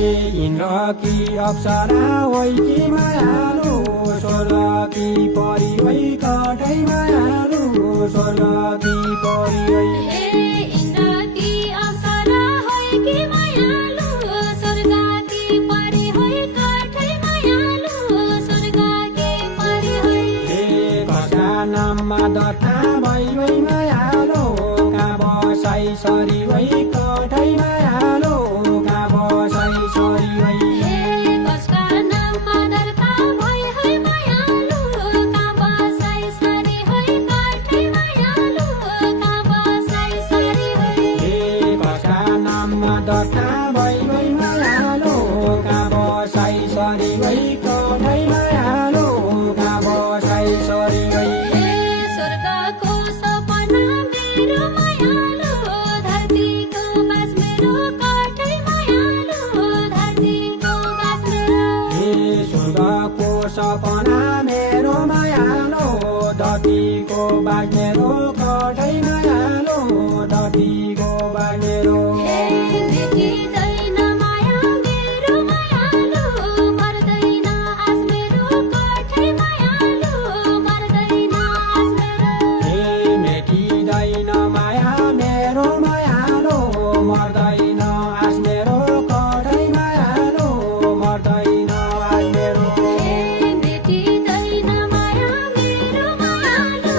इन्द्रकी अप्सरा होइ कि मायालु स्वर्गकी परी होइ कठै मायालु स्वर्गकी परी होइ इन्द्रकी अप्सरा होइ कि मायालु स्वर्गकी परी होइ कठै मायालु स्वर्गकी परी होइ कसका नाममा दर्ता भई होइ मायालु कहाँ बसाइ सरी होइ कठै मायालु कहाँ बसाइ सरी होइ कसका नाममा दर्ता भई होइ मायालु कहाँ बसाइ सरी होइ कठै मायालु कहाँ बसाइ सरी होइ कसका नाममा दर्ता भई होइ मायालु कहाँ बसाइ सरी होइ कठै मायालु कहाँ बसाइ सरी होइ स्वर्गको सपना मेरो मायालु धरतीको बास मेरो कठै मायालु धरतीको बास मेरो स्वर्गको सपना मेरो मायालु धरतीको बास मेरो कठै मायालु धरतीको बास मेरो भेटिँदैन माया मेरो मायालु मर्दैन आस मेरो कठै मायालु मर्दैन आस मेरो मेटिँदैन माया मेरो मायालु मर्दैन आस मेरो कठै मायालु मर्दैन आस मेरो भेटिँदैन माया मेरो मायालु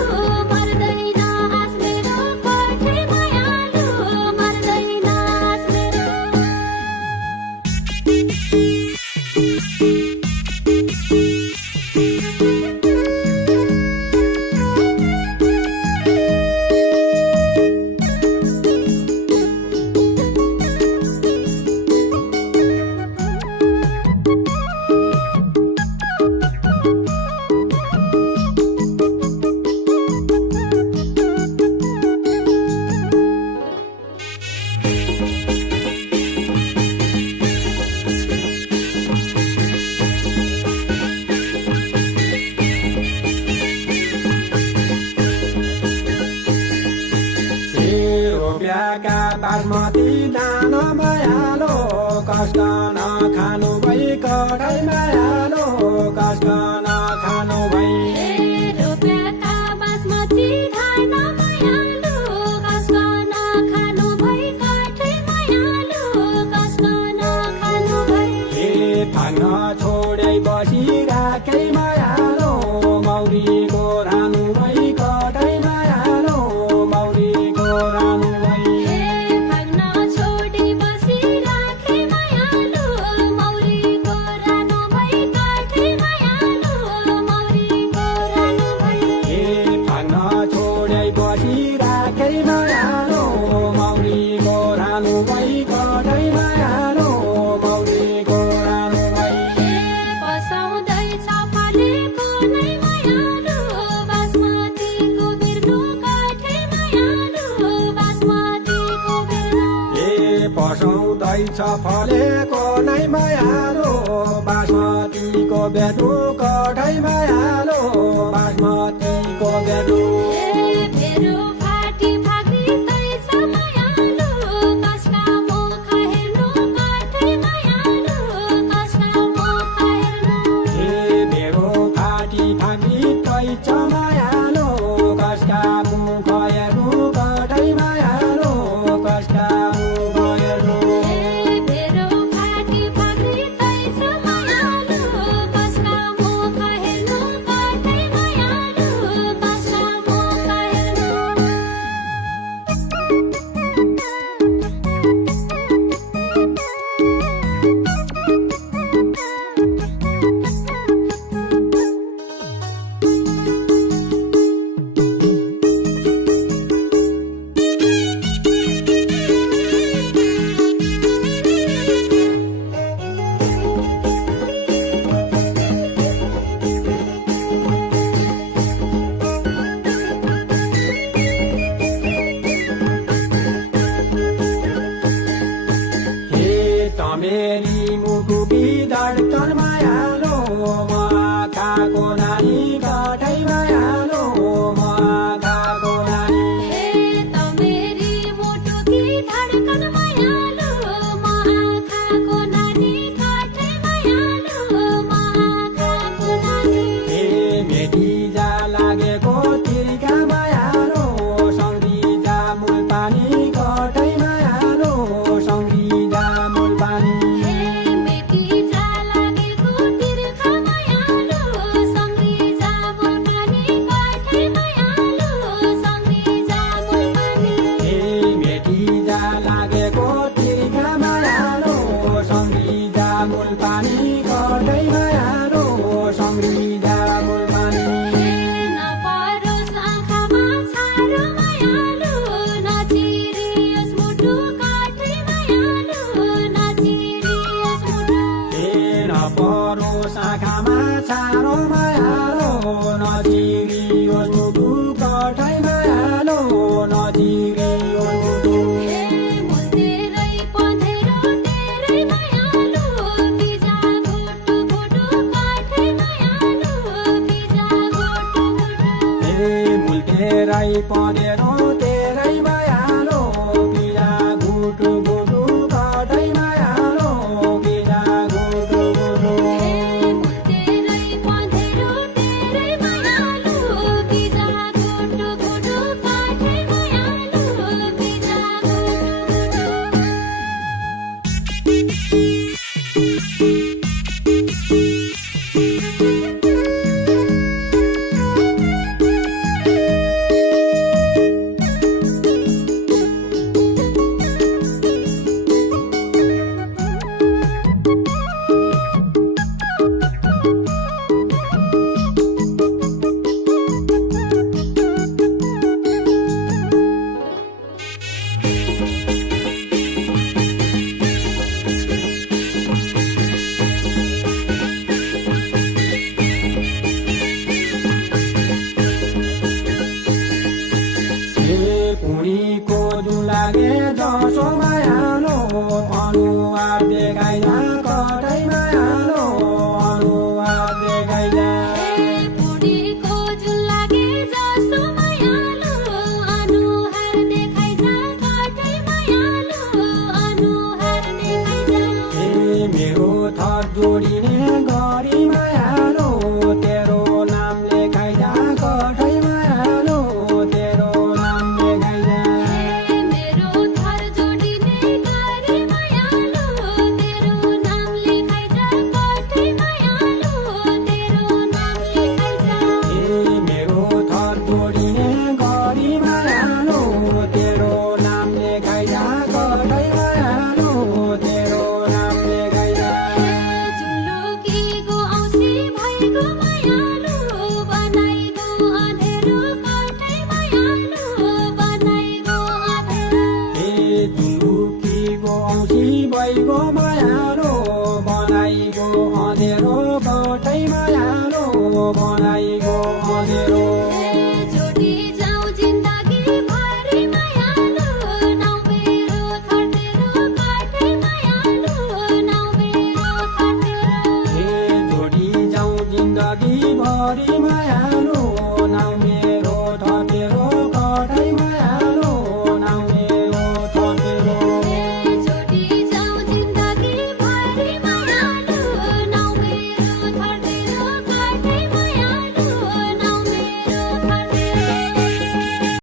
मर्दैन आस मेरो कठै मायालु मर्दैन आस मेरो रोप्याका बासमती दान मायालो कसका नखानु भई कठै मायालो कसका नखानु भई रोप्याका बासमती धान मायालु कसका नखानु भई कठै मायालु कसका नखानु भई फाग्न छोडै बसिराकै मायालो मौरीको रानु भई कठै मायालो मौरीको रानु भई फाग्न छोडी बसिराखे मायालु मौरीको रानो भई कठै मायालु मौरीको रानो भई फाग्न छोडै बसिराकै मायालो मौरीको रानु भई कठै मायालो मौरीको रानु भई पसाउँदैछ फलेको नै मायालु बासमतीको बिर्नु कठै मायालु बासमतीको बिर्नु पसाउँदैछ फलेको नै मायालो बासमतीको बेदु कठै मायालो बासमतीको बेदु भेरो फाटी फाग्दैछ मायालु कसका मुख हेर्नु कठै मायालु कसका मुख हेर्नु मेरो फाटी फाटिदैछ मायालो कसका मुख हेर्नु कठै मायालो कसका मुख हेर्नु भेरो फाटी फाग्दैछ मायालु कसका मुख हेर्नु कठै मायालु कसका मुख हेर्नु मेरी मुटुकी धड्कन मायालो म आँखाको नानी कठै मायालो म आँखाको नानी मेरी मुटुकी धड्कन मायालु म आँखाको नानी गाई पँधेरो तेरै मायालो बिरा गुटु गुटु कतै मायालो बिरा गुटु गुटु तेरै पँधेरो तेरै मायालु बिजा गुटु गुटु काठै मायालु बिजा गुटु कुडीको जुलागे जसो मायालो अनुहार देखाइजा कतै मायालो अनुहार देखाइजा कुडीको जुलागे जसो मायालु अनुहार देखाइजा काठै मायालु अनुहार देखाइजा मेरो थर जोडिने